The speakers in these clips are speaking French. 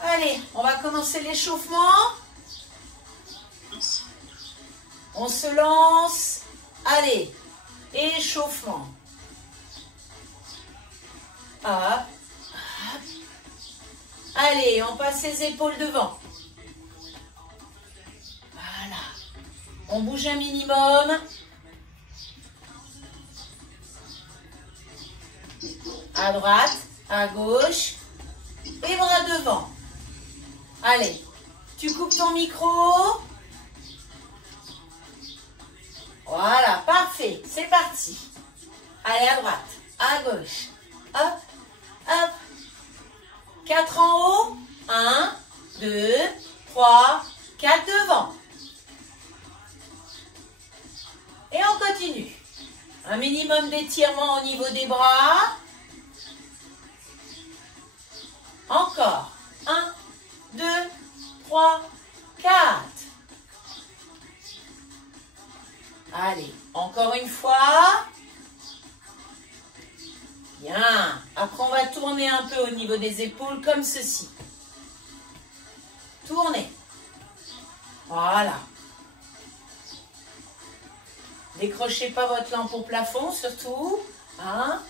Allez, on va commencer l'échauffement. On se lance. Allez, échauffement. Hop, hop. Allez, on passe les épaules devant. Voilà. On bouge un minimum. À droite, à gauche. Et bras devant. Allez, tu coupes ton micro. Voilà, parfait. C'est parti. Allez, à droite, à gauche. Hop, hop. 4 en haut. 1, 2, 3, 4 devant. Et on continue. Un minimum d'étirement au niveau des bras. Encore. 1, 2, 3, 4. Allez, encore une fois. Bien. Après, on va tourner un peu au niveau des épaules comme ceci. Tournez. Voilà. Décrochez pas votre lampe au plafond, surtout. Hein?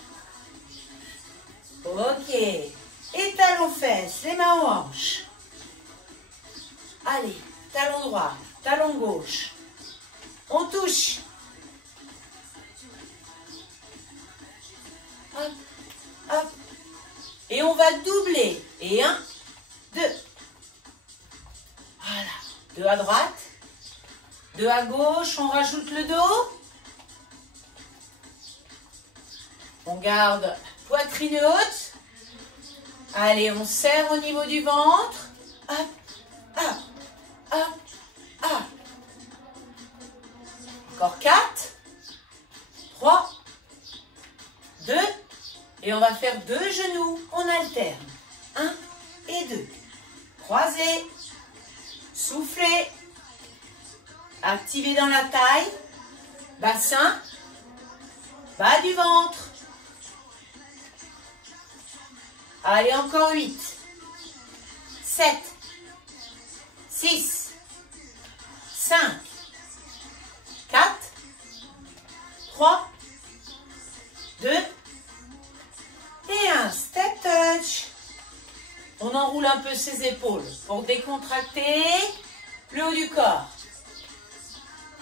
Ok. Et talons fesses, les mains aux hanches. Allez, talon droit, talon gauche. On touche. Hop, hop. Et on va doubler. Et 1, 2. Voilà. 2 à droite. 2 à gauche. On rajoute le dos. On garde poitrine haute. Allez, on serre au niveau du ventre. Hop, hop, hop, hop. Encore 4, 3, 2. Et on va faire 2 genoux. On alterne. 1 et 2. Croisez. Soufflez. Activez dans la taille. Bassin. Bas du ventre. Allez, encore 8, 7, 6, 5, 4, 3, 2 et 1. Step touch. On enroule un peu ses épaules pour décontracter le haut du corps.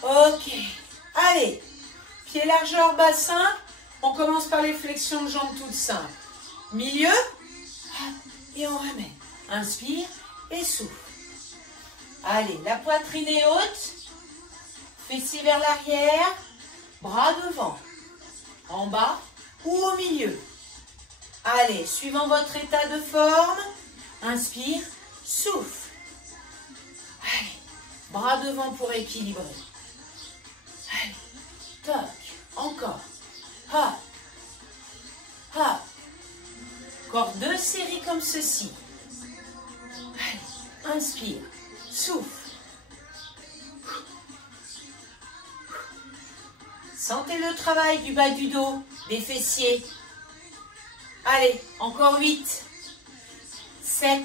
Ok. Allez. Pied largeur bassin. On commence par les flexions de jambes toutes simples. Milieu. Et on remet. Inspire et souffle. Allez, la poitrine est haute. Fessiers vers l'arrière. Bras devant. En bas ou au milieu. Allez, suivant votre état de forme. Inspire, souffle. Allez, bras devant pour équilibrer. Allez, toc. Encore. Hop. Hop. Encore 2 séries comme ceci. Allez, inspire, souffle. Sentez le travail du bas du dos, des fessiers. Allez, encore 8, 7.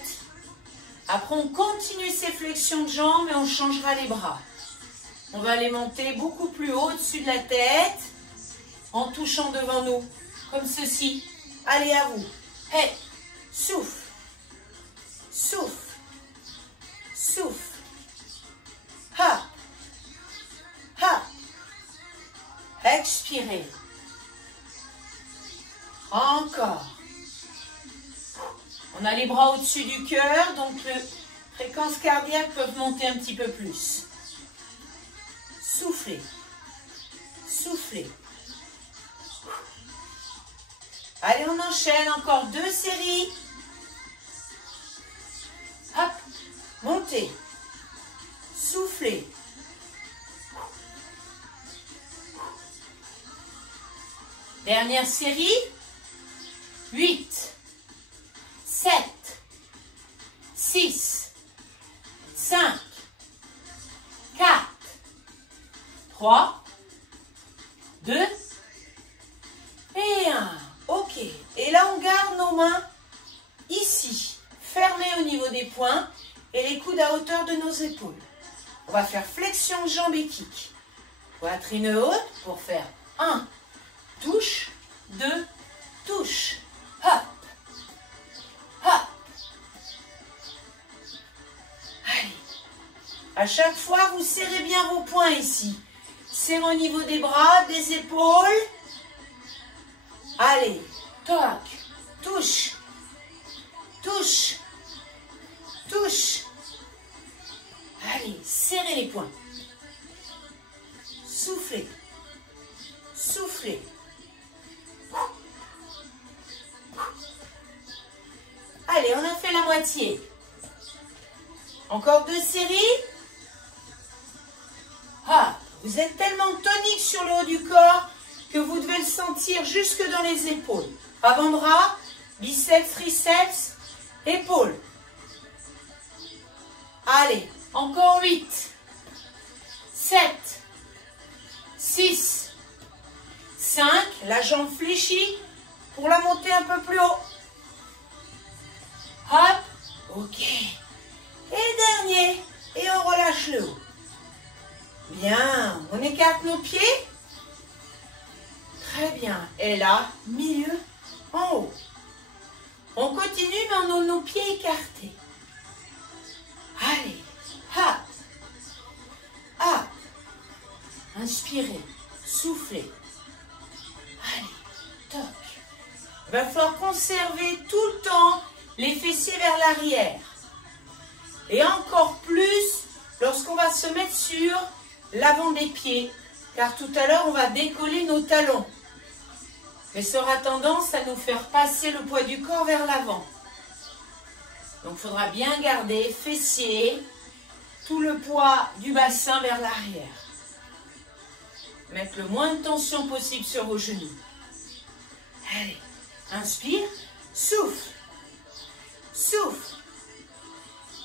Après, on continue ces flexions de jambes et on changera les bras. On va les monter beaucoup plus haut au-dessus de la tête en touchant devant nous, comme ceci. Allez, à vous. Hey, souffle, souffle, souffle, ha, ha, expirez, encore. On a les bras au-dessus du cœur, donc les fréquences cardiaques peuvent monter un petit peu plus. Soufflez, soufflez. Allez, on enchaîne. Encore 2 séries. Hop. Montez. Soufflez. Dernière série. 8, 7, 6, 5, 4, 3, 2 et 1. Ok. Et là, on garde nos mains ici. Ferme fermés au niveau des poings et les coudes à hauteur de nos épaules. On va faire flexion de jambes et kick. Poitrine haute pour faire 1, touche, 2, touche. Hop, hop. Allez. À chaque fois, vous serrez bien vos poings ici. Serrez au niveau des bras, des épaules. Allez, toc, touche, touche, touche. Allez, serrez les poings. Soufflez, soufflez. Allez, on a fait la moitié. Encore 2 séries. Ah, vous êtes tellement tonique sur le haut du corps que vous devez le sentir jusque dans les épaules. Avant-bras, biceps, triceps, épaules. Allez, encore 8, 7, 6, 5. La jambe fléchie pour la monter un peu plus haut. Hop, ok. Et dernier, et on relâche le haut. Bien, on écarte nos pieds. Très bien. Et là, milieu, en haut. On continue, mais on a nos pieds écartés. Allez, hop, hop. Inspirez, soufflez. Allez, top. Il va falloir conserver tout le temps les fessiers vers l'arrière. Et encore plus lorsqu'on va se mettre sur l'avant des pieds. Car tout à l'heure, on va décoller nos talons. Mais ça aura tendance à nous faire passer le poids du corps vers l'avant. Donc, il faudra bien garder fessiers, tout le poids du bassin vers l'arrière. Mettre le moins de tension possible sur vos genoux. Allez, inspire, souffle, souffle.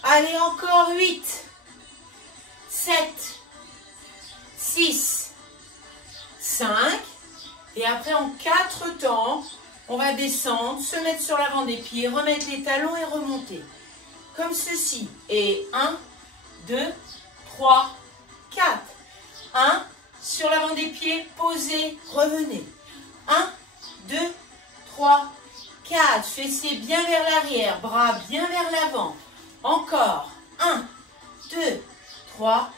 Allez, encore 8, 7, 6, 5. Et après, en 4 temps, on va descendre, se mettre sur l'avant des pieds, remettre les talons et remonter. Comme ceci. Et 1, 2, 3, 4. 1, sur l'avant des pieds, posez, revenez. 1, 2, 3, 4. Fessiers bien vers l'arrière, bras bien vers l'avant. Encore. 1, 2, 3,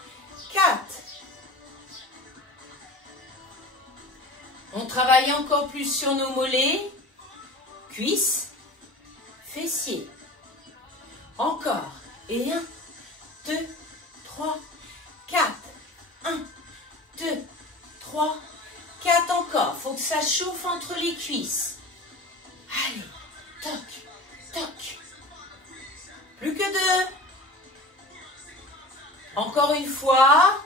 4. On travaille encore plus sur nos mollets, cuisses, fessiers. Encore. Et 1, 2, 3, 4. 1, 2, 3, 4 encore. Il faut que ça chauffe entre les cuisses. Allez, toc, toc. Plus que 2. Encore une fois.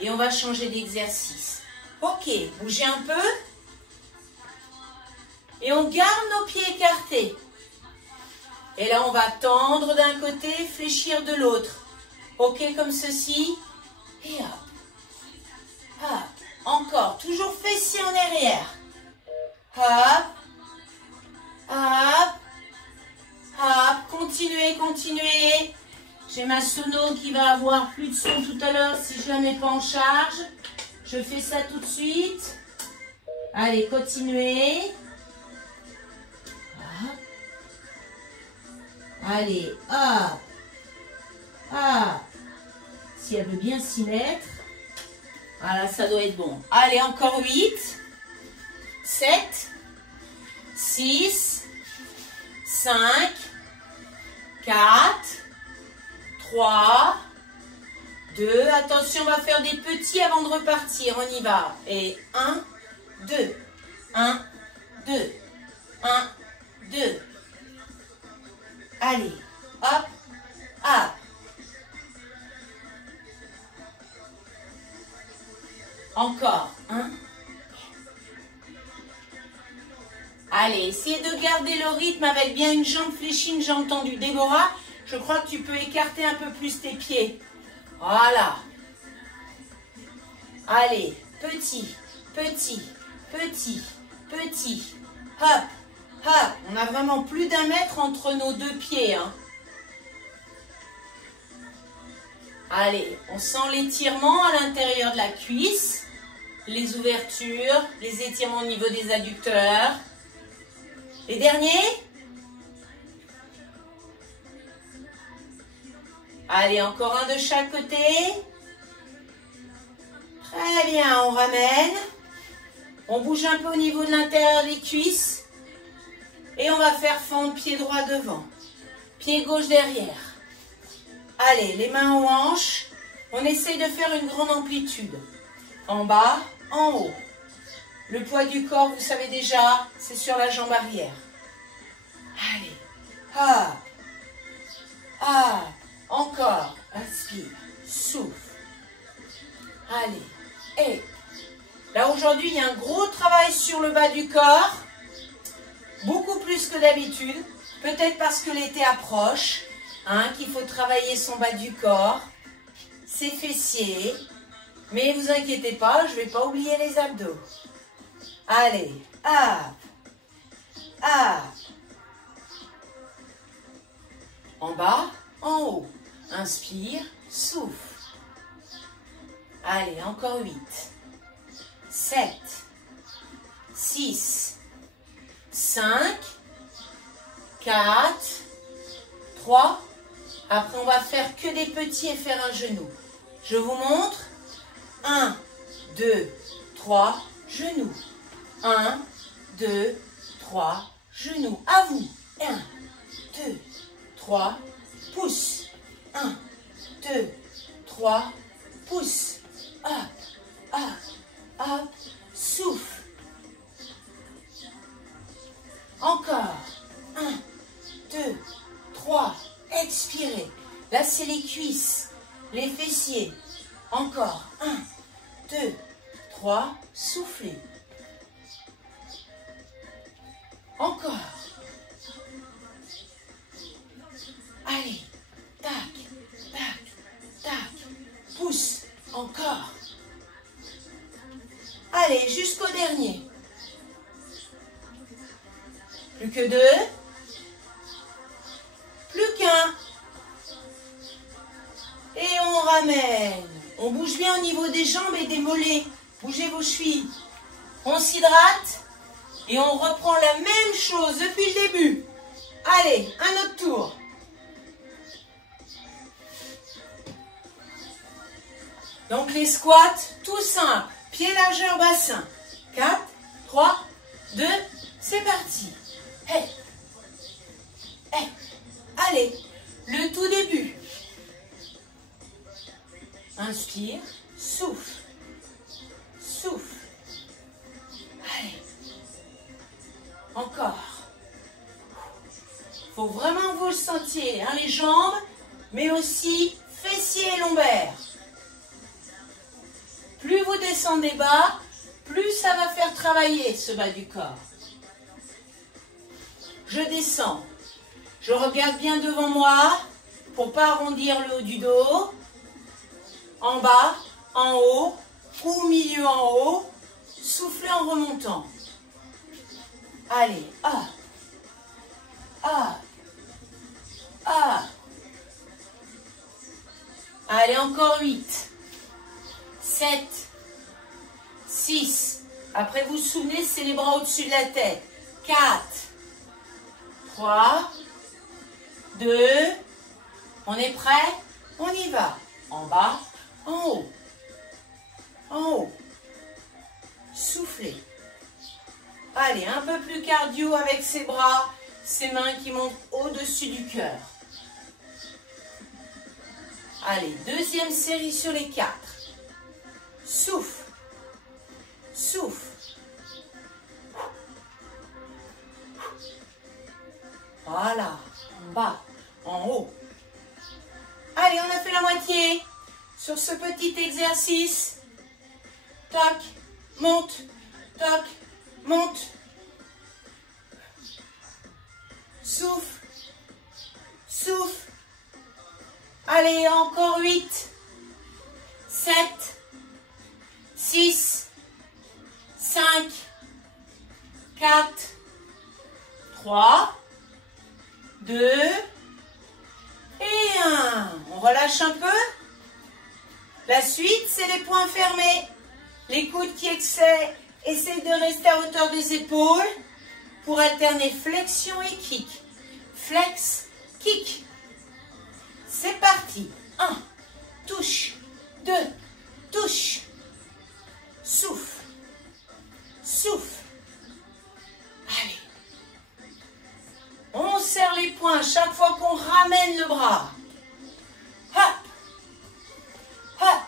Et on va changer d'exercice. Ok, bougez un peu. Et on garde nos pieds écartés. Et là, on va tendre d'un côté, fléchir de l'autre. Ok, comme ceci. Et hop. Hop. Encore. Toujours fessier en arrière. Hop. Hop. Hop. Continuez, continuez. J'ai ma sono qui va avoir plus de son tout à l'heure si je ne la mets pas en charge. Je fais ça tout de suite. Allez, continuez. Hop. Allez, hop. Hop. Si elle veut bien s'y mettre. Voilà, ça doit être bon. Allez, encore 8, 7, 6, 5, 4, 3, 2. Attention, on va faire des petits avant de repartir. On y va. Et 1, 2. 1, 2. 1, 2. Allez. Hop. Hop. Encore. 1. Allez, essayez de garder le rythme avec bien une jambe fléchie, une jambe tendue. Déborah, je crois que tu peux écarter un peu plus tes pieds. Voilà. Allez, petit, petit, petit, petit. Hop, hop. On a vraiment plus d'1 mètre entre nos 2 pieds. Hein. Allez, on sent l'étirement à l'intérieur de la cuisse, les ouvertures, les étirements au niveau des adducteurs. Les derniers. Allez, encore un de chaque côté. Très bien, on ramène. On bouge un peu au niveau de l'intérieur des cuisses. Et on va faire fendre pied droit devant. Pied gauche derrière. Allez, les mains aux hanches. On essaye de faire une grande amplitude. En bas, en haut. Le poids du corps, vous savez déjà, c'est sur la jambe arrière. Allez. Ah. Ah. Encore. Inspire. Souffle. Allez. Et. Là, aujourd'hui, il y a un gros travail sur le bas du corps. Beaucoup plus que d'habitude. Peut-être parce que l'été approche. Qu'il faut travailler son bas du corps. Ses fessiers. Mais vous inquiétez pas, je ne vais pas oublier les abdos. Allez. Ah. Ah. En bas, en haut. Inspire, souffle. Allez, encore 8. 7. 6. 5. 4. 3. Après, on va faire que des petits et faire un genou. Je vous montre. 1, 2, 3, genoux. 1, 2, 3, genoux. À vous. 1, 2, 3, pouce. 1, 2, 3, pouce. Hop, hop, hop, souffle. Encore. 1, 2, 3, expirez. Là, c'est les cuisses, les fessiers. Encore. 1, 2, 3, soufflez. Encore. Allez. Tac, tac, tac. Pousse. Encore. Allez, jusqu'au dernier. Plus que 2. Plus qu'un. Et on ramène. On bouge bien au niveau des jambes et des mollets. Bougez vos chevilles. On s'hydrate. Et on reprend la même chose depuis le début. Allez, un autre tour. Donc les squats, tout simple. Pied largeur bassin. 4, 3, 2, c'est parti. Hey. Hey. Allez, le tout début. Inspire, souffle. Souffle. Allez. Encore. Il faut vraiment vous le sentiez, hein, les jambes, mais aussi fessiers et lombaires. Plus vous descendez bas, plus ça va faire travailler ce bas du corps. Je descends. Je regarde bien devant moi pour ne pas arrondir le haut du dos. En bas, en haut, ou au milieu en haut. Soufflez en remontant. Allez, ah, ah, ah. Allez, encore 8, 7, 6. Après, vous vous souvenez, c'est les bras au-dessus de la tête. 4, 3, 2. On est prêt? On y va. En bas, en haut. En haut. Soufflez. Allez, un peu plus cardio avec ses bras, ses mains qui montent au-dessus du cœur. Allez, deuxième série sur les 4. Souffle. Souffle. Voilà. En bas, en haut. Allez, on a fait la moitié. Sur ce petit exercice. Tac, monte, tac, monte. Souffle. Souffle. Allez, encore 8, 7, 6, 5, 4, 3, 2 et 1. On relâche un peu. La suite, c'est les poings fermés. Les coudes qui excèdent, essayez de rester à hauteur des épaules pour alterner flexion et kick. Flex, kick. C'est parti. 1, touche. 2, touche. Souffle. Souffle. Allez. On serre les poings chaque fois qu'on ramène le bras. Hop. Hop.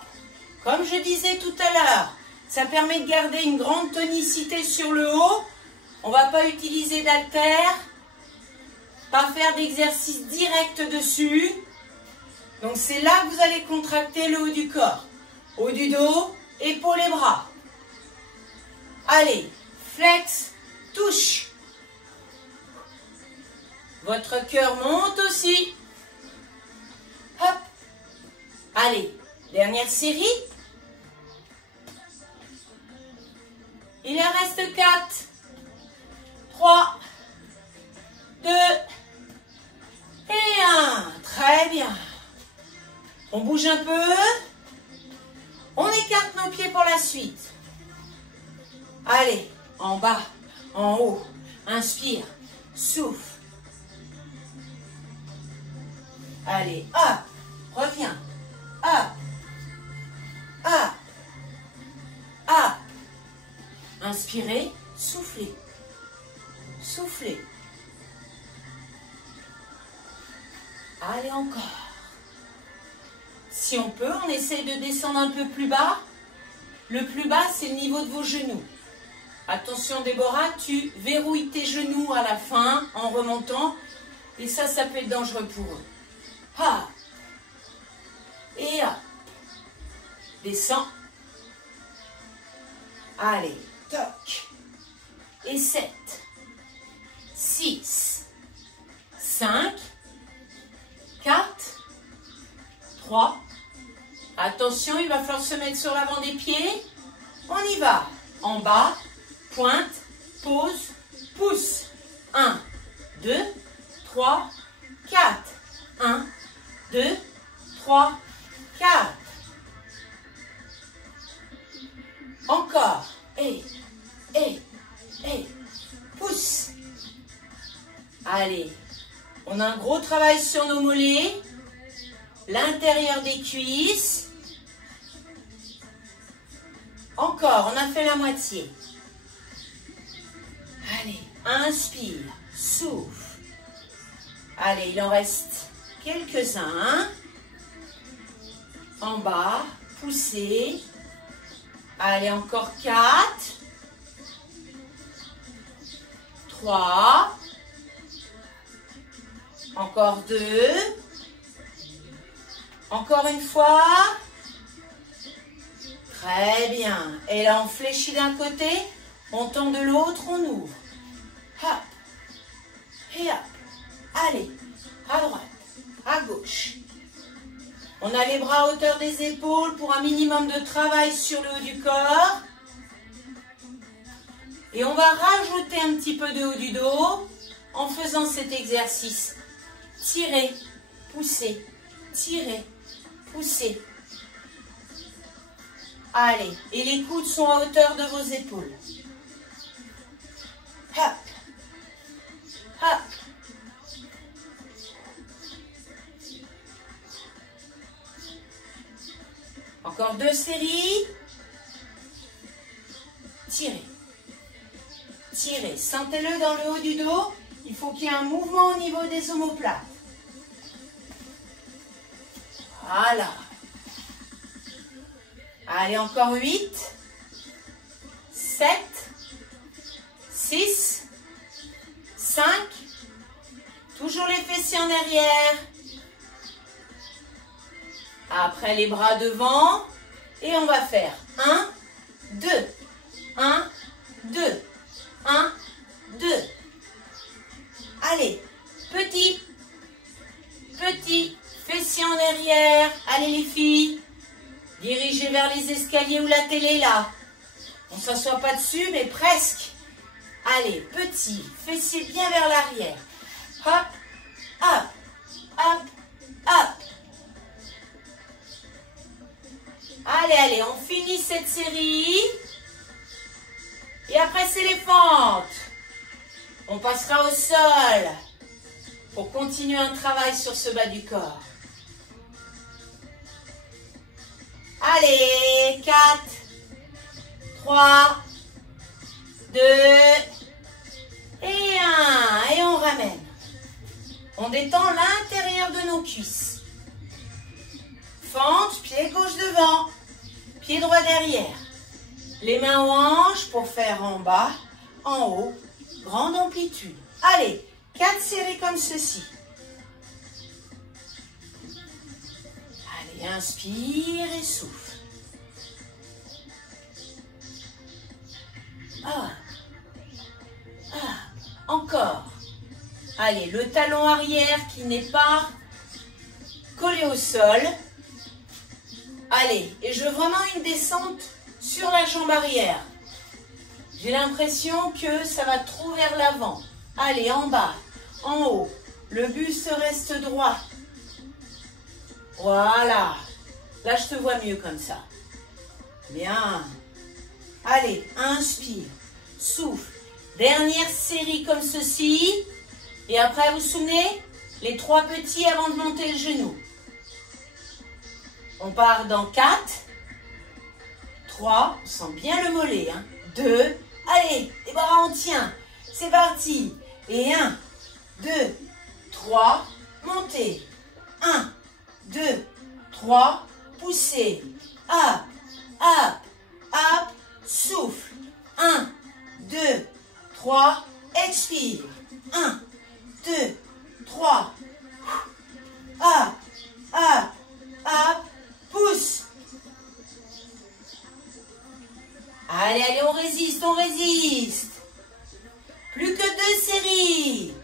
Comme je disais tout à l'heure, ça permet de garder une grande tonicité sur le haut. On ne va pas utiliser d'haltère, pas faire d'exercice direct dessus. Donc c'est là que vous allez contracter le haut du corps. Haut du dos, épaules et bras. Allez, flex, touche. Votre cœur monte aussi. Hop. Allez, dernière série. Il en reste 4, 3, 2 et 1. Très bien. On bouge un peu. On écarte nos pieds pour la suite. Allez, en bas, en haut. Inspire, souffle. Allez, hop, reviens. Hop, hop, hop. Inspirez, soufflez. Soufflez. Allez encore. Si on peut, on essaye de descendre un peu plus bas. Le plus bas, c'est le niveau de vos genoux. Attention Déborah, tu verrouilles tes genoux à la fin en remontant. Et ça peut être dangereux pour eux. Ah. Et hop. Descends. Allez, toc. Et 7, 6, 5, 4, 3. Attention, il va falloir se mettre sur l'avant des pieds. On y va. En bas, pointe, pause, pouce. 1, 2, 3, 4. 1, 2, 3, 4. Encore. Et, pousse. Allez. On a un gros travail sur nos mollets. L'intérieur des cuisses. Encore, on a fait la moitié. Allez, inspire, souffle. Allez, il en reste quelques-uns. En bas, poussez. Allez, encore 4. 3. Encore 2. Encore une fois. Très bien. Et là, on fléchit d'un côté, on tend de l'autre, on ouvre. Hop. Et hop. Allez, à droite, à gauche. On a les bras à hauteur des épaules pour un minimum de travail sur le haut du corps. Et on va rajouter un petit peu de haut du dos en faisant cet exercice. Tirez, poussez, tirez, poussez. Allez, et les coudes sont à hauteur de vos épaules. Hop, hop. Encore 2 séries. Tirez. Tirez. Sentez-le dans le haut du dos. Il faut qu'il y ait un mouvement au niveau des omoplates. Voilà. Allez, encore 8, 7, 6, 5. Toujours les fessiers en arrière. Après, les bras devant. Et on va faire 1, 2, 1, 2, 1, 2. Allez, petit, petit, fessiers en arrière. Allez les filles. Dirigez vers les escaliers ou la télé là. On ne s'assoit pas dessus, mais presque. Allez, petit, fessiers bien vers l'arrière. Hop, hop, hop, hop. Allez, allez, on finit cette série. Et après, c'est les fentes. On passera au sol pour continuer un travail sur ce bas du corps. Allez, 4, 3, 2 et 1. Et on ramène. On détend l'intérieur de nos cuisses. Fente, pied gauche devant, pied droit derrière. Les mains aux hanches pour faire en bas, en haut, grande amplitude. Allez, 4 séries comme ceci. Allez, inspire et souffle. Encore. Allez, le talon arrière qui n'est pas collé au sol. Allez, et je veux vraiment une descente sur la jambe arrière. J'ai l'impression que ça va trop vers l'avant. Allez, en bas, en haut. Le buste reste droit. Voilà. Là, je te vois mieux comme ça. Bien. Allez, inspire, souffle. Dernière série comme ceci. Et après, vous vous souvenez, les 3 petits avant de monter le genou. On part dans 4, 3, on sent bien le mollet, 2, allez, les bras en tient, c'est parti. Et 1, 2, 3, montez. 1, 2, 3, poussez. Up, up, up, souffle. 1, 2, 3, expire. 1, 2, 3, up, up, up, pousse. Allez, allez, on résiste, on résiste. Plus que 2 séries.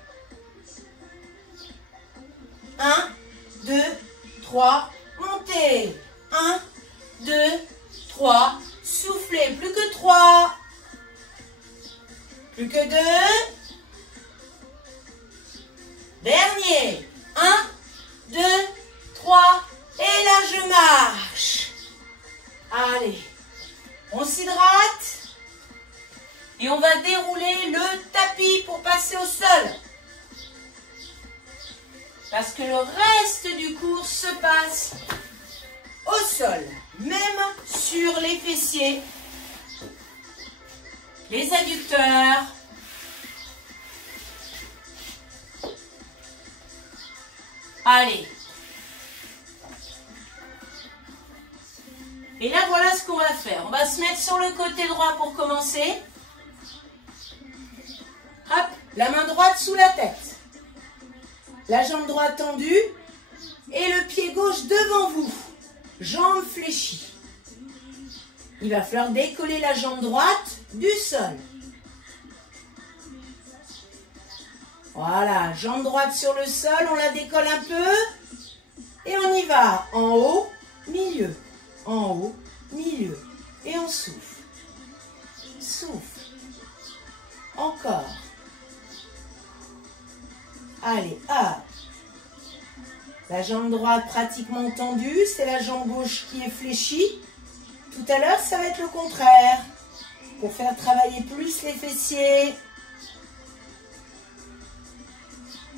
1, 2, 3, montez. 1, 2, 3, soufflez. Plus que 3. Plus que 2. Dernier. 1, 2, 3. Et là, je marche. Allez. On s'hydrate. Et on va dérouler le tapis pour passer au sol. Parce que le reste du cours se passe au sol. Même sur les fessiers, les adducteurs. Allez. Et là, voilà ce qu'on va faire. On va se mettre sur le côté droit pour commencer. Hop, la main droite sous la tête. La jambe droite tendue. Et le pied gauche devant vous. Jambe fléchie. Il va falloir décoller la jambe droite du sol. Voilà, jambe droite sur le sol, on la décolle un peu. Et on y va. En haut, milieu. En haut, milieu. Et on souffle. Souffle. Encore. Allez, hop. La jambe droite pratiquement tendue, c'est la jambe gauche qui est fléchie. Tout à l'heure, ça va être le contraire. Pour faire travailler plus les fessiers.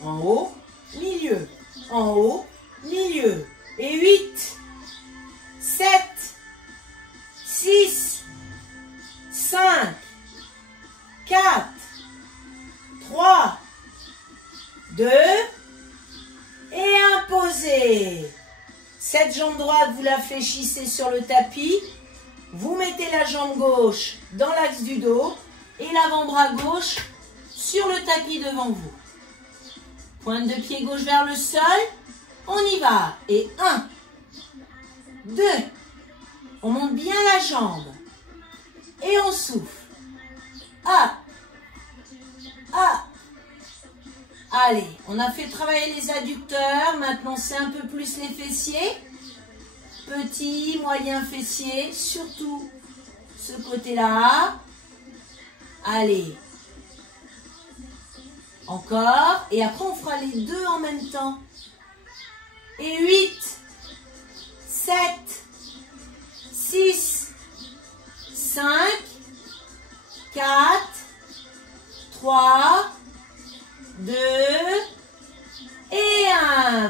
En haut, milieu. En haut, milieu. Et 8, 7, 6, 5, 4, 3, 2, et imposez. Cette jambe droite, vous la fléchissez sur le tapis. Vous mettez la jambe gauche dans l'axe du dos et l'avant-bras gauche sur le tapis devant vous. Pointe de pied gauche vers le sol. On y va. Et 1, 2. On monte bien la jambe. Et on souffle. Ah. Ah. Allez, on a fait travailler les adducteurs. Maintenant, c'est un peu plus les fessiers. Petit, moyen fessier. Surtout ce côté-là. Allez. Encore. Et après, on fera les deux en même temps. Et 8, 7, 6,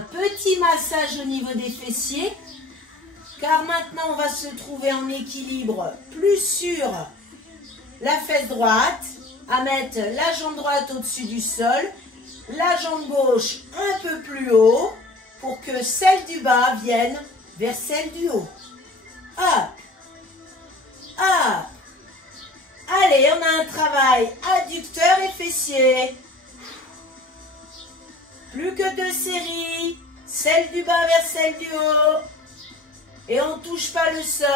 petit massage au niveau des fessiers, car maintenant on va se trouver en équilibre plus sur la fesse droite, à mettre la jambe droite au-dessus du sol, la jambe gauche un peu plus haut, pour que celle du bas vienne vers celle du haut. Hop, hop. Allez, on a un travail adducteur et fessier. Plus que 2 séries, celle du bas vers celle du haut. Et on ne touche pas le sol.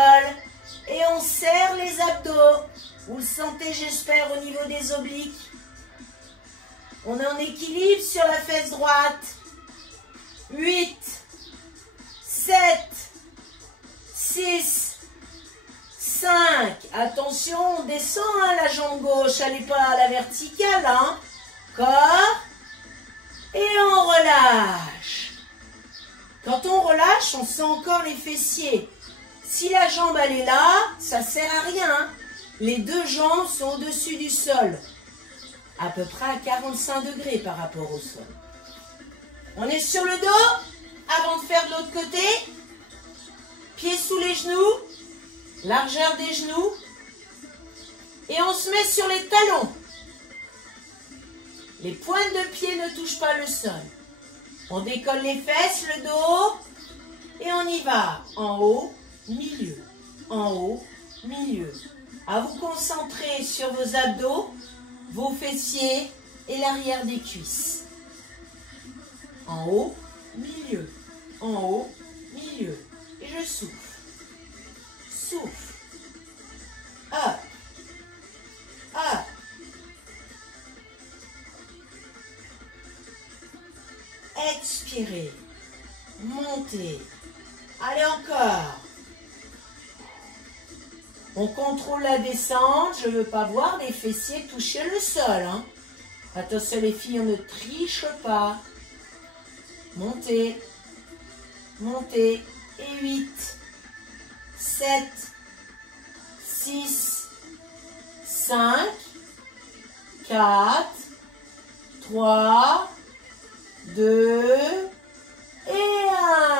Et on serre les abdos. Vous le sentez, j'espère, au niveau des obliques. On est en équilibre sur la fesse droite. 8, 7, 6, 5. Attention, on descend hein, la jambe gauche. Elle n'est pas à la verticale. Hein. Corps. Et on relâche. Quand on relâche, on sent encore les fessiers. Si la jambe elle est là, ça ne sert à rien. Hein. Les 2 jambes sont au-dessus du sol. À peu près à 45 degrés par rapport au sol. On est sur le dos. Avant de faire de l'autre côté. Pieds sous les genoux. Largeur des genoux. Et on se met sur les talons. Les pointes de pied ne touchent pas le sol. On décolle les fesses, le dos. Et on y va. En haut, milieu. En haut, milieu. À vous concentrer sur vos abdos, vos fessiers et l'arrière des cuisses. En haut, milieu. En haut, milieu. Et je souffle. Souffle. Hop. Hop. Expirez. Montez. Allez encore. On contrôle la descente. Je ne veux pas voir les fessiers toucher le sol. Hein. Attention les filles, on ne triche pas. Montez. Montez. Et 8, 7, 6, 5, 4, 3, 2 et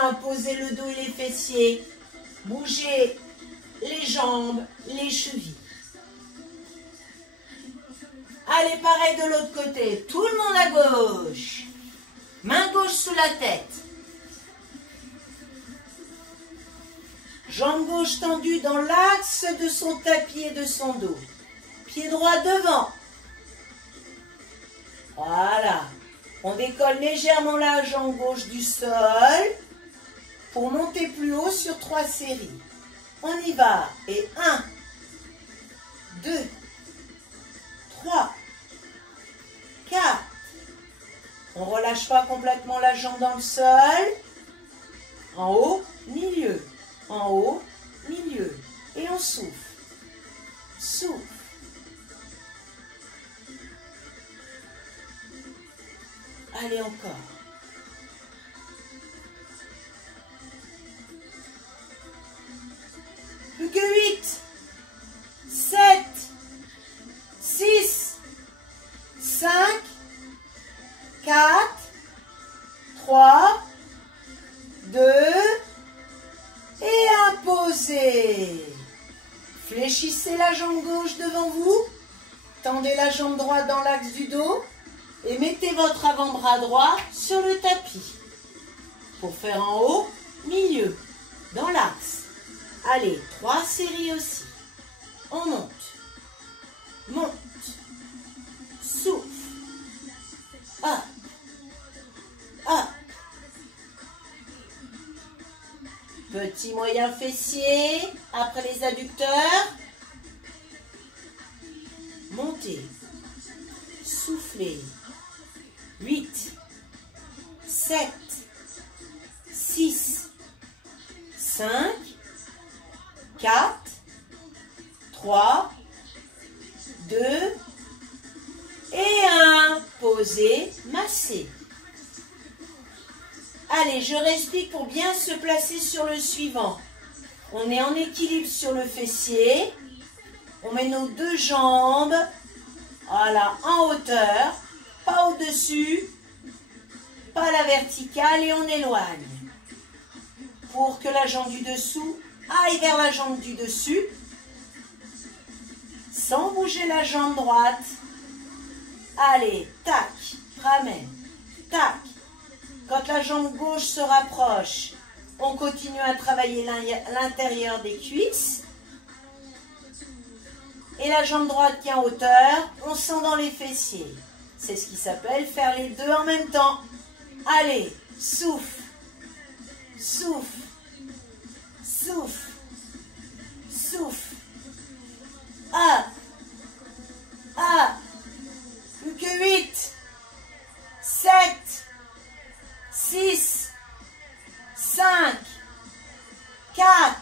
1. Posez le dos et les fessiers. Bougez les jambes, les chevilles. Allez, pareil de l'autre côté. Tout le monde à gauche. Main gauche sous la tête. Jambe gauche tendue dans l'axe de son tapis et de son dos. Pied droit devant. Voilà. On décolle légèrement la jambe gauche du sol pour monter plus haut sur 3 séries. On y va. Et 1, 2, 3, 4. On ne relâche pas complètement la jambe dans le sol. En haut, milieu. En haut, milieu. Et on souffle. Souffle. Allez encore. Plus que 8, 7, 6, 5, 4, 3, 2, et imposez. Fléchissez la jambe gauche devant vous. Tendez la jambe droite dans l'axe du dos. Et mettez votre avant-bras droit sur le tapis. Pour faire en haut, milieu, dans l'axe. Allez, 3 séries aussi. On monte. Monte. Souffle. Hop. Hop. Petit moyen fessier. Après les adducteurs. Montez. Soufflez. 8, 7, 6, 5, 4, 3, 2 et 1. Posez, massez. Allez, je réexplique pour bien se placer sur le suivant. On est en équilibre sur le fessier. On met nos 2 jambes, voilà, en hauteur. Pas au-dessus, pas la verticale et on éloigne. Pour que la jambe du dessous aille vers la jambe du dessus, sans bouger la jambe droite. Allez, tac, ramène, tac. Quand la jambe gauche se rapproche, on continue à travailler l'intérieur des cuisses. Et la jambe droite qui est en hauteur, on sent dans les fessiers. C'est ce qui s'appelle faire les deux en même temps. Allez, souffle, souffle, souffle, souffle. Up, up. Plus que 8, 7, 6, 5, 4,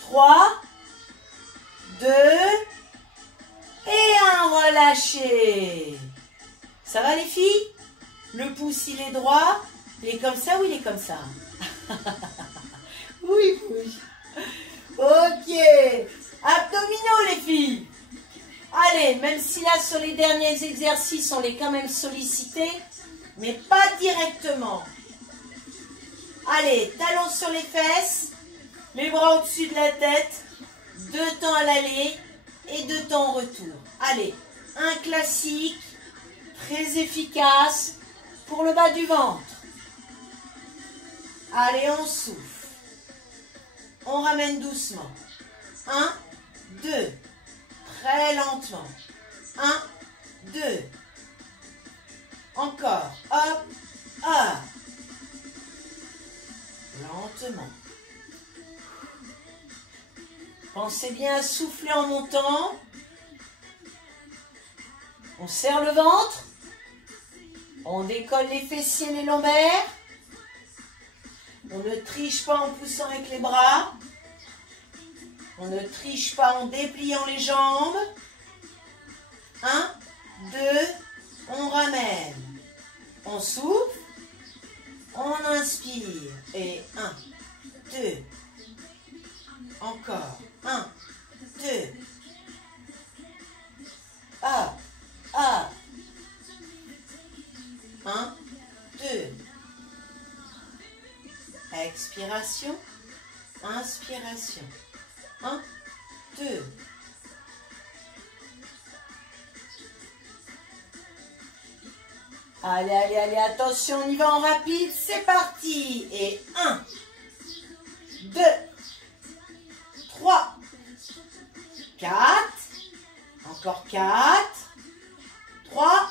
3, 2 et 1, relâchez. Ça va les filles? Le pouce il est droit, il est comme ça ou il est comme ça? Oui, oui. Ok. Abdominaux les filles. Allez, même si là sur les derniers exercices on est quand même sollicité, mais pas directement. Allez, talons sur les fesses, les bras au-dessus de la tête, 2 temps à l'aller et 2 temps au retour. Allez, un classique, très efficace pour le bas du ventre. Allez, on souffle. On ramène doucement. 1, 2, très lentement. 1, 2. Encore. Hop, hop. Lentement. Pensez bien à souffler en montant. On serre le ventre. On décolle les fessiers, les lombaires. On ne triche pas en poussant avec les bras. On ne triche pas en dépliant les jambes. 1, 2, on ramène. On souffle. On inspire. Et 1, 2. Encore. 1, 2. Up, up. 1, 2. Expiration. Inspiration. 1, 2. Allez, allez, allez, attention, on y va en rapide, c'est parti. Et 1, 2, 3, 4, encore 4, 3,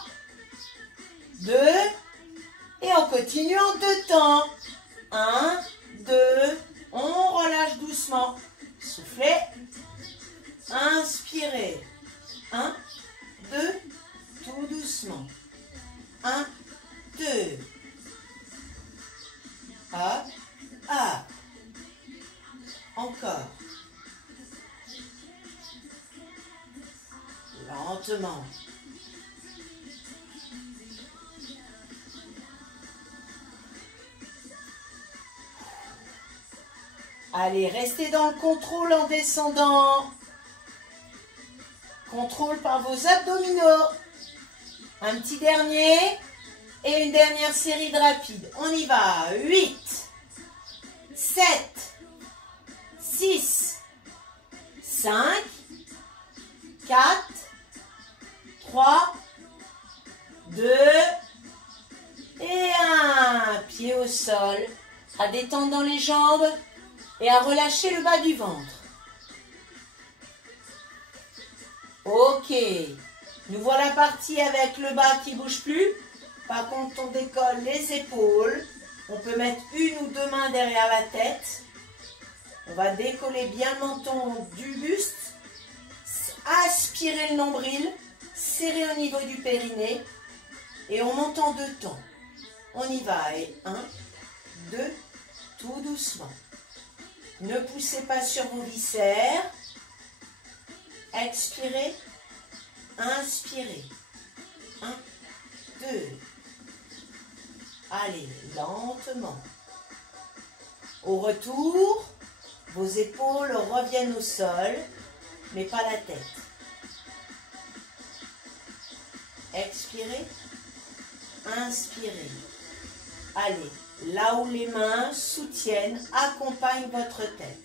2, et on continue en 2 temps. 1, 2, on relâche doucement. Soufflez, inspirez. 1, 2, tout doucement. 1, 2. Hop, hop. Encore. Lentement. Allez, restez dans le contrôle en descendant. Contrôle par vos abdominaux. Un petit dernier et une dernière série de rapides. On y va. 8, 7, 6, 5, 4, 3, 2 et 1. Pied au sol. À détendre dans les jambes et à relâcher le bas du ventre. Ok. Nous voilà partis avec le bas qui ne bouge plus. Par contre, on décolle les épaules. On peut mettre 1 ou 2 mains derrière la tête. On va décoller bien le menton du buste. Aspirer le nombril. Serrer au niveau du périnée. Et on monte en 2 temps. On y va. Et 1, 2, tout doucement. Ne poussez pas sur vos viscères. Expirez. Inspirez. 1, 2. Allez, lentement. Au retour, vos épaules reviennent au sol, mais pas la tête. Expirez. Inspirez. Allez, là où les mains soutiennent, accompagnent votre tête.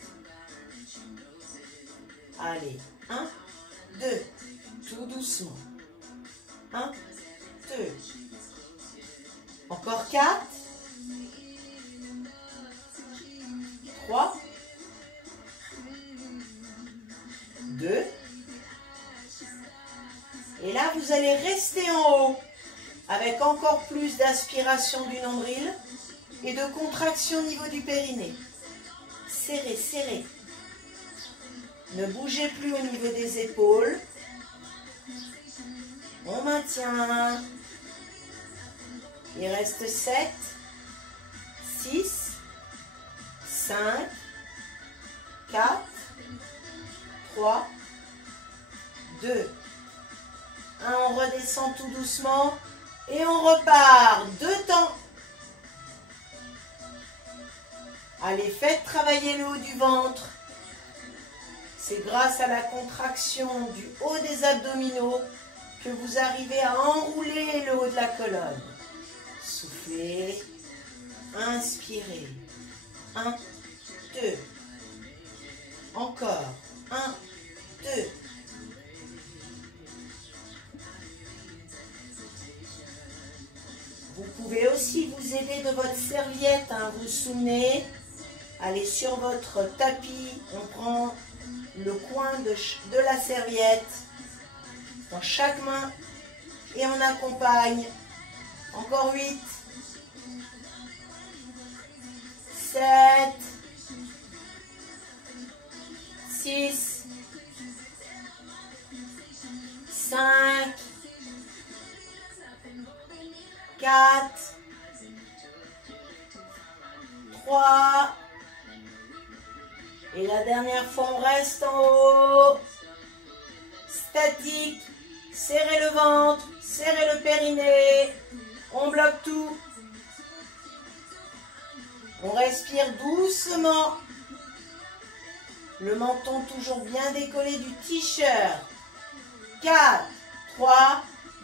Allez, 1, 2, tout doucement. 1, 2. Encore 4. 3. 2. Et là, vous allez rester en haut avec encore plus d'aspiration du nombril et de contraction au niveau du périnée. Serrez, serrez. Ne bougez plus au niveau des épaules. On maintient. Il reste 7, 6, 5, 4, 3, 2, 1. On redescend tout doucement et on repart. 2 temps. Allez, faites travailler le haut du ventre. C'est grâce à la contraction du haut des abdominaux que vous arrivez à enrouler le haut de la colonne. Soufflez, inspirez. 1, 2. Encore. 1, 2. Vous pouvez aussi vous aider de votre serviette. Vous vous souvenez, allez sur votre tapis, on prend le coin de la serviette dans chaque main et on accompagne. Encore 8, 7, 6, 5, 4, 3, et la dernière fois on reste en haut, statique, serrez le ventre, serrez le périnée, on bloque tout, on respire doucement, le menton toujours bien décollé du t-shirt, 4, 3,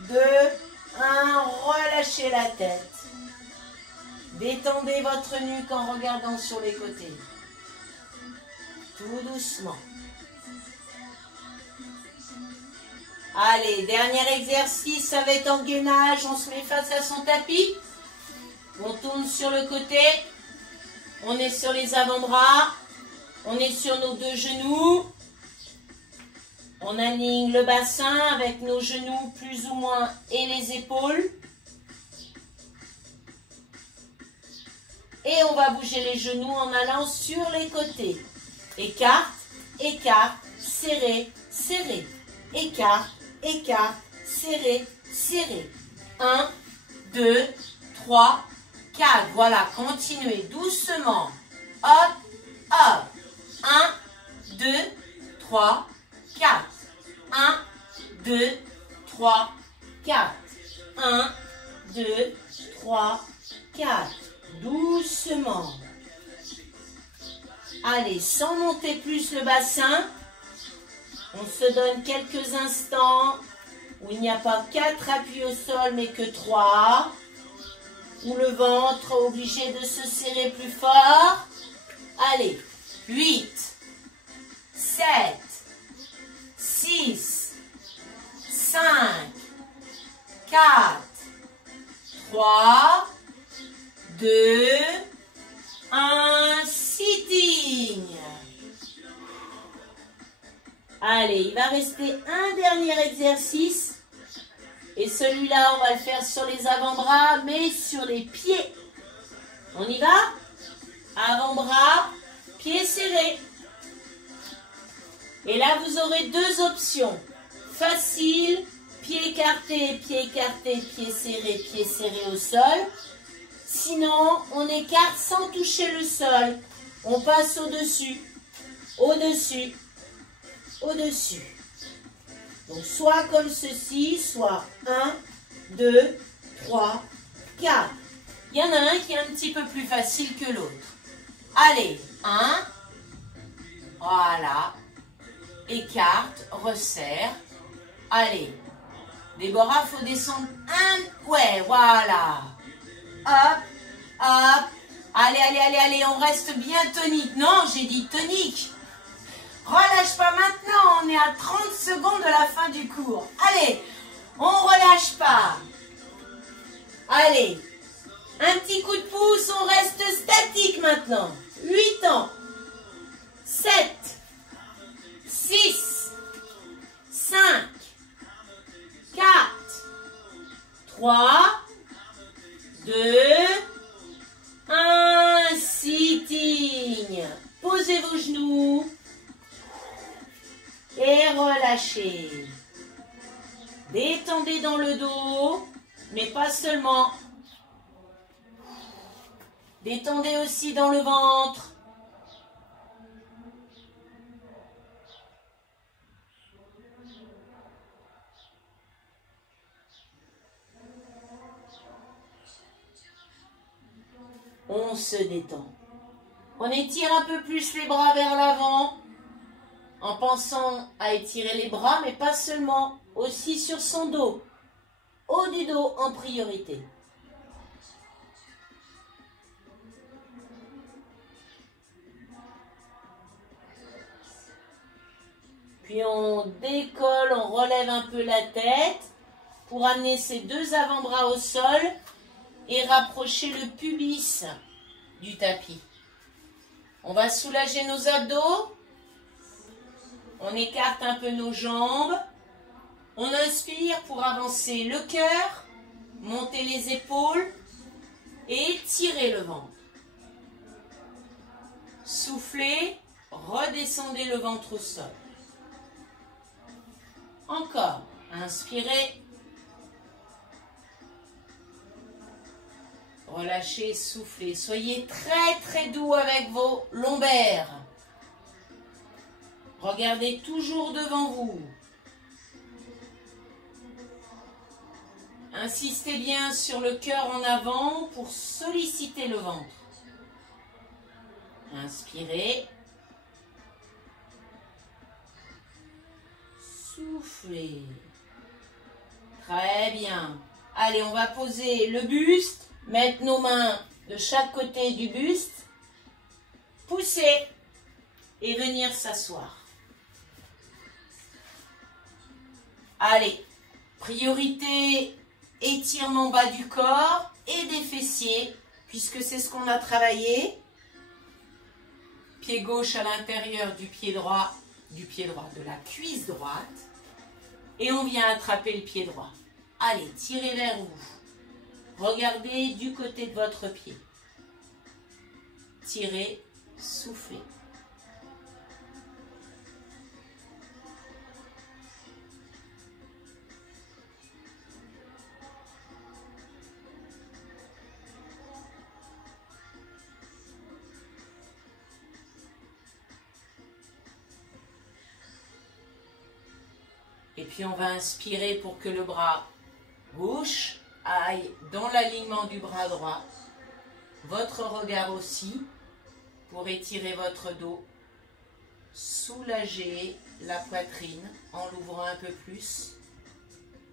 2, 1, relâchez la tête. Détendez votre nuque en regardant sur les côtés. Tout doucement. Allez, dernier exercice, ça va être en gainage. On se met face à son tapis. On tourne sur le côté. On est sur les avant-bras. On est sur nos 2 genoux. On aligne le bassin avec nos genoux plus ou moins et les épaules. Et on va bouger les genoux en allant sur les côtés. Écarte, écarte, serré, serré. Écarte, écarte, serré, serré. 1, 2, 3, 4. Voilà, continuez doucement. Hop, hop. 1, 2, 3, 4. 1, 2, 3, 4. 1, 2, 3, 4. Doucement. Allez, sans monter plus le bassin, on se donne quelques instants où il n'y a pas 4 appuis au sol, mais que 3. Où le ventre est obligé de se serrer plus fort. Allez, 8, 7, 6, 5, 4, 3, 2, 1, sitting. Allez, il va rester un dernier exercice. Et celui-là, on va le faire sur les avant-bras, mais sur les pieds. On y va? Avant-bras, pieds serrés. Et là, vous aurez 2 options. Facile, pieds écartés, pieds serrés au sol. Sinon, on écarte sans toucher le sol. On passe au-dessus, au-dessus, au-dessus. Donc, soit comme ceci, soit 1, 2, 3, 4. Il y en a un qui est un petit peu plus facile que l'autre. Allez, 1, voilà, écarte, resserre. Allez, Déborah, il faut descendre un, ouais, voilà. Hop, Hop. Allez, allez, allez, allez, on reste bien tonique. Non, j'ai dit tonique. Relâche pas maintenant, on est à 30 secondes de la fin du cours. Allez, on relâche pas. Allez, un petit coup de pouce, on reste statique maintenant. 8 ans. 7, 6, 5, 4, 3, 2, 1, sitting. Posez vos genoux et relâchez. Détendez dans le dos, mais pas seulement. Détendez aussi dans le ventre. On se détend. On étire un peu plus les bras vers l'avant en pensant à étirer les bras, mais pas seulement, aussi sur son dos, haut du dos en priorité. Puis on décolle, on relève un peu la tête pour amener ses deux avant-bras au sol et rapprocher le pubis du tapis. On va soulager nos abdos. On écarte un peu nos jambes. On inspire pour avancer le cœur, monter les épaules et étirer le ventre. Soufflez, redescendez le ventre au sol. Encore, inspirez. Relâchez, soufflez. Soyez très très doux avec vos lombaires. Regardez toujours devant vous. Insistez bien sur le cœur en avant pour solliciter le ventre. Inspirez. Soufflez. Très bien. Allez, on va poser le buste. Mettre nos mains de chaque côté du buste. Pousser. Et venir s'asseoir. Allez. Priorité, étirement bas du corps et des fessiers. Puisque c'est ce qu'on a travaillé. Pied gauche à l'intérieur du pied droit, de la cuisse droite. Et on vient attraper le pied droit. Allez, tirez vers vous. Regardez du côté de votre pied. Tirez, soufflez. Et puis on va inspirer pour que le bras gauche aille dans l'alignement du bras droit. Votre regard aussi pour étirer votre dos. Soulager la poitrine en l'ouvrant un peu plus.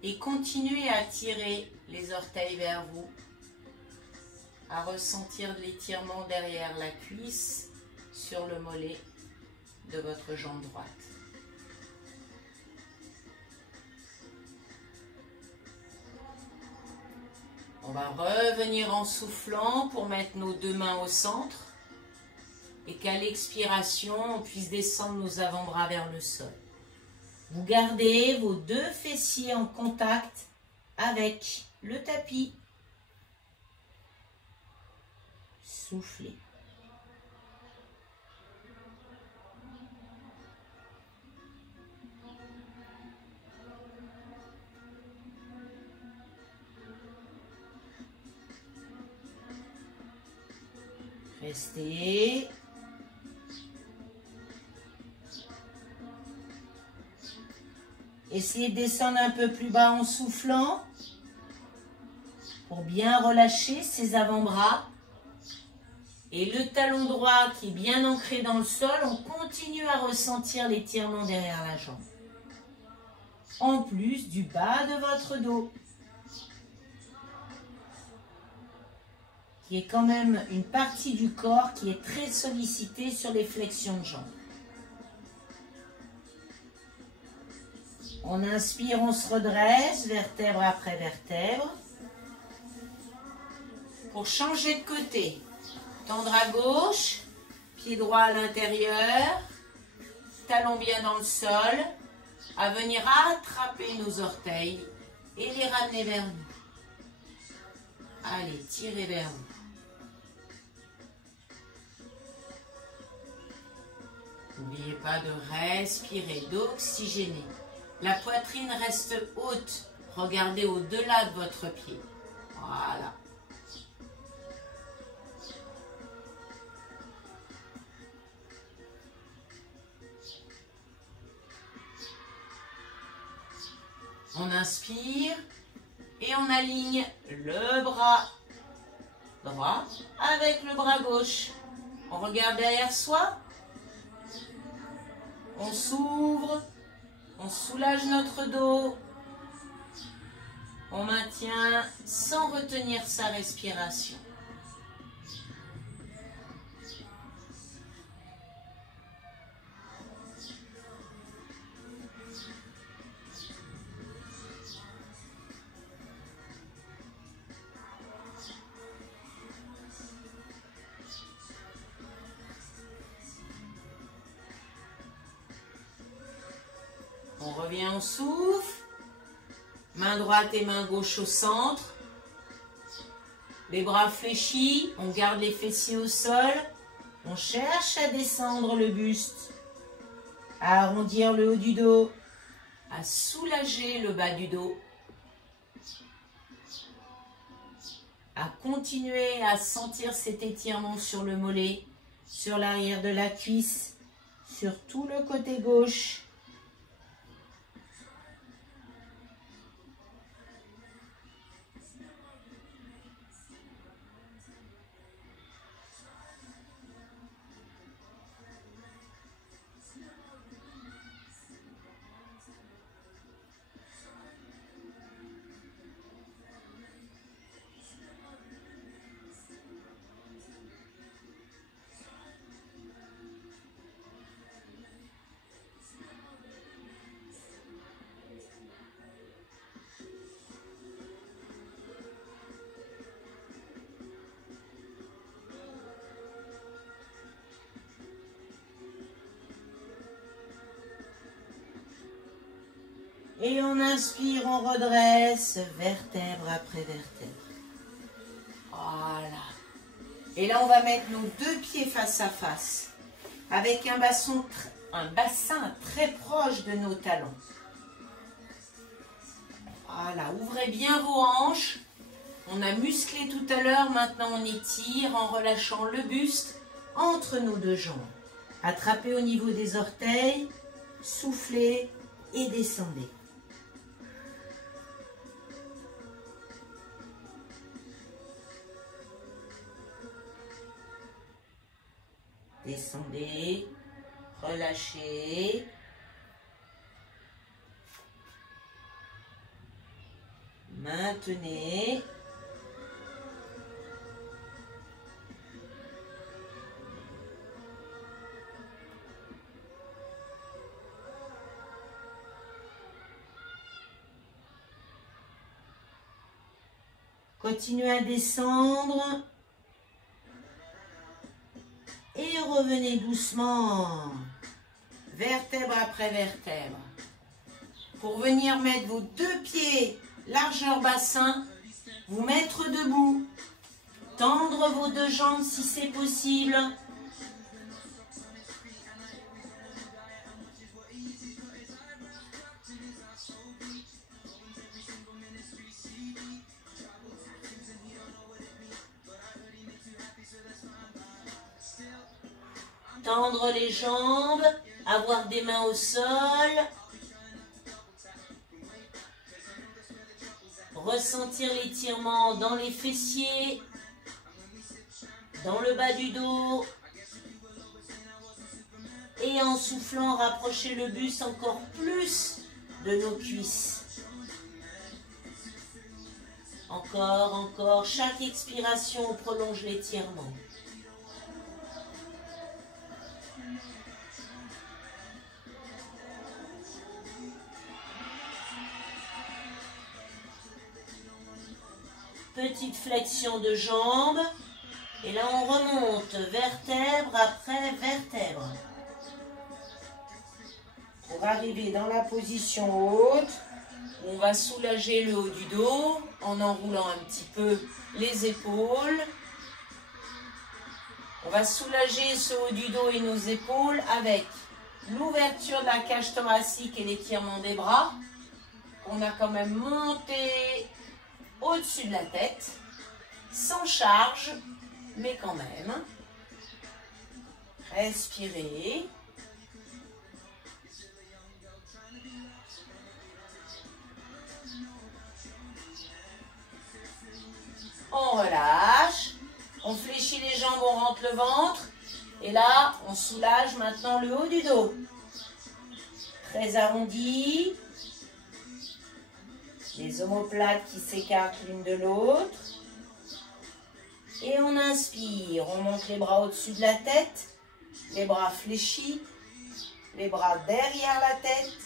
Et continuez à tirer les orteils vers vous. À ressentir de l'étirement derrière la cuisse sur le mollet de votre jambe droite. On va revenir en soufflant pour mettre nos deux mains au centre et qu'à l'expiration, on puisse descendre nos avant-bras vers le sol. Vous gardez vos deux fessiers en contact avec le tapis. Soufflez. Restez. Essayez de descendre un peu plus bas en soufflant pour bien relâcher ses avant-bras. Et le talon droit qui est bien ancré dans le sol, on continue à ressentir l'étirement derrière la jambe. En plus du bas de votre dos. qui est quand même une partie du corps qui est très sollicitée sur les flexions de jambes. On inspire, on se redresse, vertèbre après vertèbre. Pour changer de côté, tendre à gauche, pied droit à l'intérieur, talon bien dans le sol, à venir attraper nos orteils et les ramener vers nous. Allez, tirez vers vous. N'oubliez pas de respirer, d'oxygéner. La poitrine reste haute. Regardez au-delà de votre pied. Voilà. On inspire et on aligne le bras droit avec le bras gauche. On regarde derrière soi. On s'ouvre. On soulage notre dos. On maintient sans retenir sa respiration. On revient au souffle. Main droite et main gauche au centre. Les bras fléchis. On garde les fessiers au sol. On cherche à descendre le buste. À arrondir le haut du dos. À soulager le bas du dos. À continuer à sentir cet étirement sur le mollet, sur l'arrière de la cuisse, sur tout le côté gauche. Et on inspire, on redresse, vertèbre après vertèbre. Voilà. Et là, on va mettre nos deux pieds face à face, avec un bassin très proche de nos talons. Voilà, ouvrez bien vos hanches. On a musclé tout à l'heure, maintenant on étire en relâchant le buste entre nos deux jambes. Attrapez au niveau des orteils, soufflez et descendez. Descendez, relâchez. Maintenez. Continuez à descendre. Et revenez doucement, vertèbre après vertèbre. Pour venir mettre vos deux pieds, largeur bassin, vous mettre debout. Tendre vos deux jambes si c'est possible. Tendre les jambes, avoir des mains au sol. Ressentir l'étirement dans les fessiers, dans le bas du dos. Et en soufflant, rapprocher le buste encore plus de nos cuisses. Encore, encore. Chaque expiration, on prolonge l'étirement. Petite flexion de jambes. Et là, on remonte vertèbre après vertèbre. Pour arriver dans la position haute, on va soulager le haut du dos en enroulant un petit peu les épaules. On va soulager ce haut du dos et nos épaules avec l'ouverture de la cage thoracique et l'étirement des bras. On a quand même monté au-dessus de la tête, sans charge, mais quand même. Respirez. On relâche, on fléchit les jambes, on rentre le ventre. Et là, on soulage maintenant le haut du dos. Très arrondi. Les omoplates qui s'écartent l'une de l'autre. Et on inspire, on monte les bras au-dessus de la tête. Les bras fléchis. Les bras derrière la tête.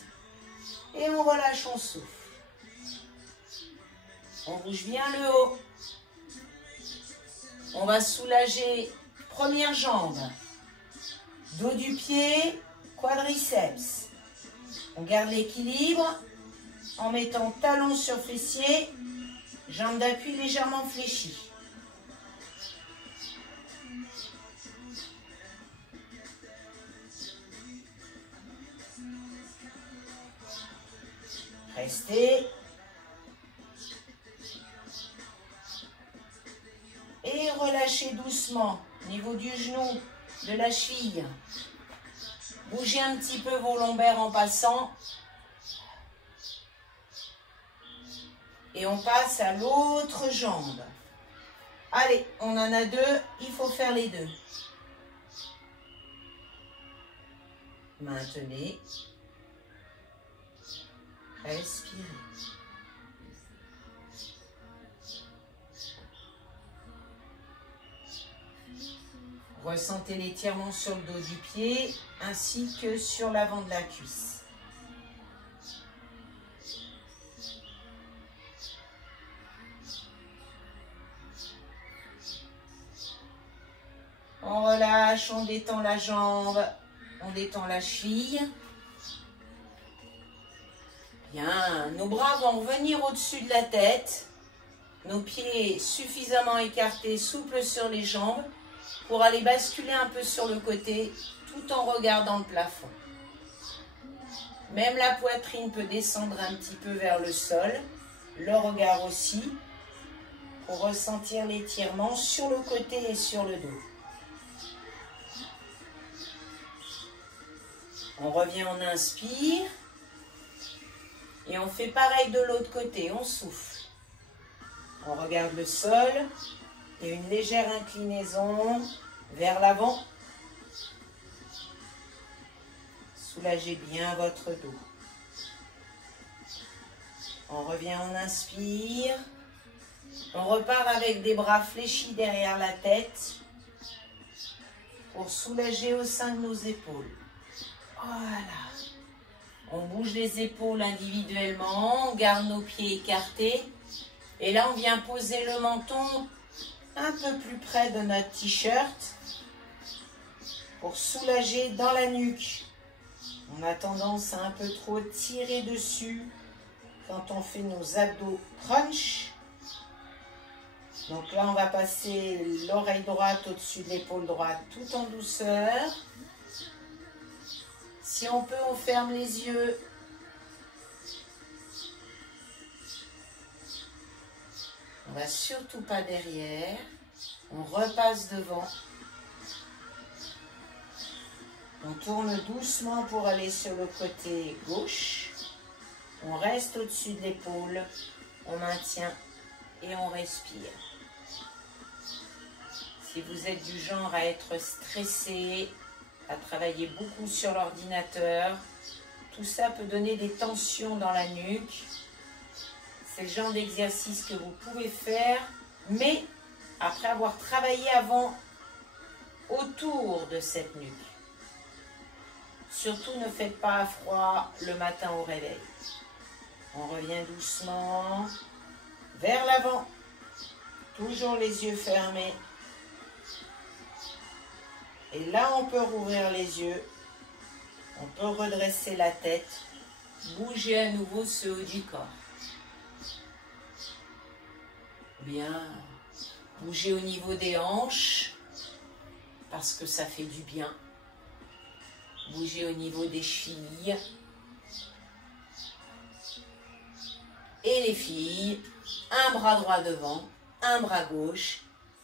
Et on relâche, on souffle. On bouge bien le haut. On va soulager première jambe, dos du pied, quadriceps. On garde l'équilibre en mettant talon sur fessier, jambes d'appui légèrement fléchies. Restez. Et relâchez doucement au niveau du genou, de la cheville. Bougez un petit peu vos lombaires en passant. Et on passe à l'autre jambe. Allez, on en a deux, il faut faire les deux. Maintenez. Respirez. Ressentez l'étirement sur le dos du pied ainsi que sur l'avant de la cuisse. On relâche, on détend la jambe, on détend la cheville. Bien, nos bras vont revenir au-dessus de la tête. Nos pieds suffisamment écartés, souples sur les jambes, pour aller basculer un peu sur le côté tout en regardant le plafond. Même la poitrine peut descendre un petit peu vers le sol, le regard aussi, pour ressentir l'étirement sur le côté et sur le dos. On revient, on inspire et on fait pareil de l'autre côté, on souffle. On regarde le sol. Et une légère inclinaison vers l'avant. Soulagez bien votre dos. On revient, on inspire. On repart avec des bras fléchis derrière la tête pour soulager au sein de nos épaules. Voilà. On bouge les épaules individuellement, on garde nos pieds écartés. Et là, on vient poser le menton un peu plus près de notre t-shirt pour soulager dans la nuque. On a tendance à un peu trop tirer dessus quand on fait nos abdos crunch. Donc là, on va passer l'oreille droite au-dessus de l'épaule droite tout en douceur. Si on peut, on ferme les yeux. On ne va surtout pas derrière. On repasse devant. On tourne doucement pour aller sur le côté gauche. On reste au-dessus de l'épaule. On maintient et on respire. Si vous êtes du genre à être stressé, à travailler beaucoup sur l'ordinateur, tout ça peut donner des tensions dans la nuque. C'est le genre d'exercice que vous pouvez faire, mais après avoir travaillé avant autour de cette nuque. Surtout ne faites pas froid le matin au réveil. On revient doucement vers l'avant. Toujours les yeux fermés. Et là, on peut rouvrir les yeux. On peut redresser la tête. Bouger à nouveau ce haut du corps. Bien. Bouger au niveau des hanches. Parce que ça fait du bien. Bouger au niveau des chevilles. Et les filles, un bras droit devant, un bras gauche.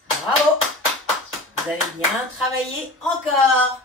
Bravo! Vous avez bien travaillé encore.